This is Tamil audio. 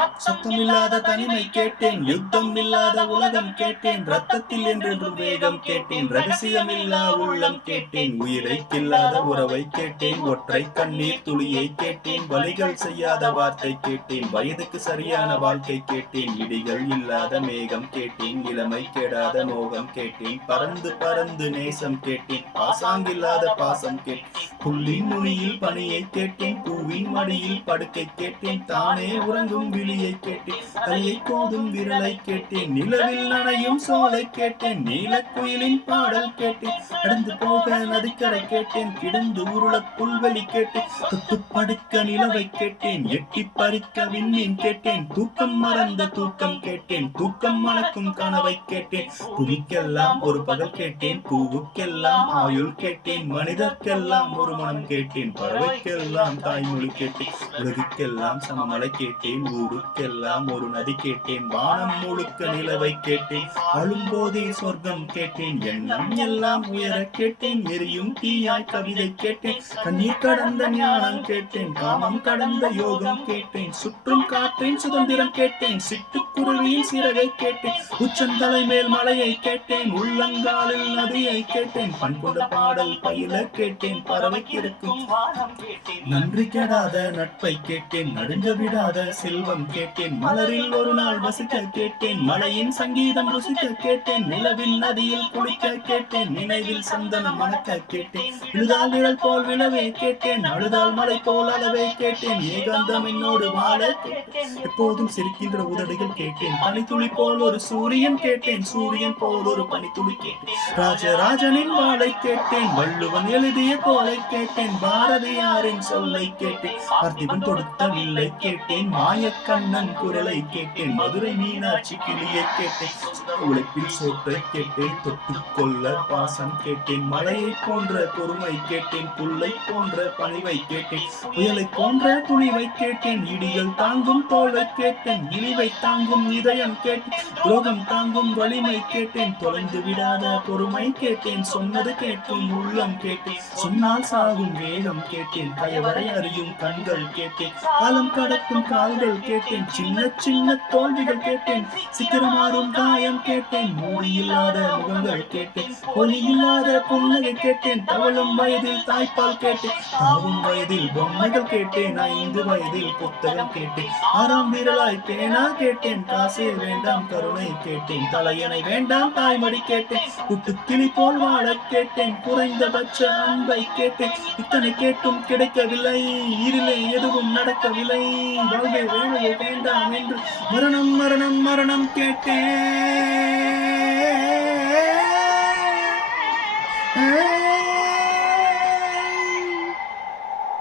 சத்தமில்லாத தனிமை கேட்டேன், யுத்தம் இல்லாத உலகம் கேட்டேன், ரத்தத்தில் என்றென்றும் வேகம் கேட்டேன், ரகசியமில்லா உள்ளம் கேட்டேன், உயிரை கில்லாத உறவை கேட்டேன், ஒற்றை கண்ணீர் துளியை கேட்டேன், வலிகள் செய்யாத வார்த்தை கேட்டேன், வயதுக்கு சரியான வாழ்க்கை கேட்டேன், இடிகள் இல்லாத மேகம் கேட்டேன், இளமை கெடாத மோகம் கேட்டேன், பறந்து பறந்து நேசம் கேட்டேன், பாசாங்கில்லாத பாசம் கேட்டேன், புள்ளின் நுனியில் பணியை கேட்டேன், பூவின் மடியில் படுக்கை கேட்டேன், தானே உறங்கும் விழியை கேட்டேன், தலையை கோதும் விரலை கேட்டேன், நிலவில் நனையும் சோலை கேட்டேன், நீலக்குயிலின் பாடல் கேட்டேன், நடந்து போக நதிக்கரை கேட்டேன், கிடந்து உருள புல்வெளி கேட்டேன், தொட்டு படுக்க நிலவை கேட்டேன், எட்டி பறிக்க விண்மீன் கேட்டேன், தூக்கம் மறந்த தூக்கம் கேட்டேன், தூக்கம் மணக்கும் கனவை கேட்டேன், புவிக்கெல்லாம் ஒரு பகல் கேட்டேன், பூவுக்கெல்லாம் ஆயுள் கேட்டேன், மனிதர்க்கெல்லாம் ஒரு மனம் கேட்டேன், பறவைக்கெல்லாம் தாய்மொழி கேட்டேன், உலகுக்கெல்லாம் சமமலை கேட்டேன், ஊருக்கெல்லாம் ஒரு நதி கேட்டேன், வானம் முழுக்க நிலவை கேட்டேன், அழும்போதே சொர்க்கம் கேட்டேன், எண்ணம் எல்லாம் உயர கேட்டேன், எரியும் தீயாய் கவிதை கேட்டேன், கண்ணீர் கடந்த ஞானம் கேட்டேன், காமம் கடந்த யோகம் கேட்டேன், சுற்றும் காற்றின் சுதந்திரம் கேட்டேன், சிட்டுக்குருவியின் சிறகை கேட்டேன், உச்சந்தலை மேல் மலையை கேட்டேன், உள்ளங்காலில் நதியை கேட்டேன், பண்கொண்ட பாடல் பயில கேட்டேன், பறவை கிடக்கும் நன்றி கெடாத நட்பை கேட்டேன், நடுங்க விடாத செல்வம் கேட்டேன், மலரில் ஒரு நாள் வசிக்க கேட்டேன், மலையின் சங்கீதம் ருசிக்க கேட்டேன், நிலவில் நதியில் குளிக்க கேட்டேன், நினைவில் சந்தனம் மணக்க கேட்டேன், விழுதால் நிழல் போல் விழவே கேட்டேன், அழுதால் மலை போல் அளவே கேட்டேன், ஏகாந்தம் என்னோடு வாழ கேட்டேன், எப்போதும் சிரிக்கின்ற உதடுகள் கேட்டேன், பனித்துளி போல் ஒரு சூரியன் கேட்டேன், சூரியன் போல் ஒரு பனித்துளி கேட்டேன், ராஜராஜனின் வாளை கேட்டேன், வள்ளுவன் எழுதிய கோலை கேட்டேன், பாரதியாரின் சொல்லை கேட்டேன், பார்த்திபன் தொடுத்த வில்லை கேட்டேன், மாயக்கண்ணன் குரலை கேட்டேன், மதுரை மீனாட்சி கிளியை கேட்டேன், உழைப்பில் சோற்றை கேட்டேன், தொட்டுக்கொள்ள பாசம் கேட்டேன், மலையை போன்ற பொறுமை கேட்டேன், புல்லை போன்ற பணிவை கேட்டேன், புயலை போன்ற துணிவை கேட்டேன், இடிகள் தாங்கும் தோலை கேட்டேன், இழிவை தாங்கும் இதயம் கேட்டேன், துரோகம் தாங்கும் வலிமை கேட்டேன், தொலைந்து விடாத பொறுமை கேட்டேன், சொன்னது கேட்கும் உள்ளம் கேட்டேன், சொன்னால் சாகும் வேகம் கேட்டேன், கயவரை அறியும் கண்கள் கேட்டேன், காலம் கடக்கும் கால்கள் கேட்டேன், சின்ன சின்ன தோல்விகள் கேட்டேன், சித்திரமாறும் காயம் கேட்டேன், மூடி இல்லாத முகங்கள் கேட்டேன், ஒலி இல்லாத புன்னகை கேட்டேன், தவழும் வயதில் தாய்ப்பால் கேட்டேன், தாவும் வயதில் பொம்மைகள் கேட்டேன், 5 வயதில் புத்தகம் கேட்டேன், 6ஆம் விரலாய் பேனா கேட்டேன், காசே வேண்டாம் கருணை கேட்டேன், தலையணை வேண்டாம் தாய்மடி கேட்டேன், குட்டுக்கிளி போல் வாழ கேட்டேன், குறைந்தபட்ச அன்பை கேட்டேன், இத்தனை கேட்டும் கிடைக்கவில்லை, இருளே எதுவும் நடக்கவில்லை, வாழ்வே வேலையை வேண்டாம் என்று மரணம் மரணம் மரணம் கேட்டேன்.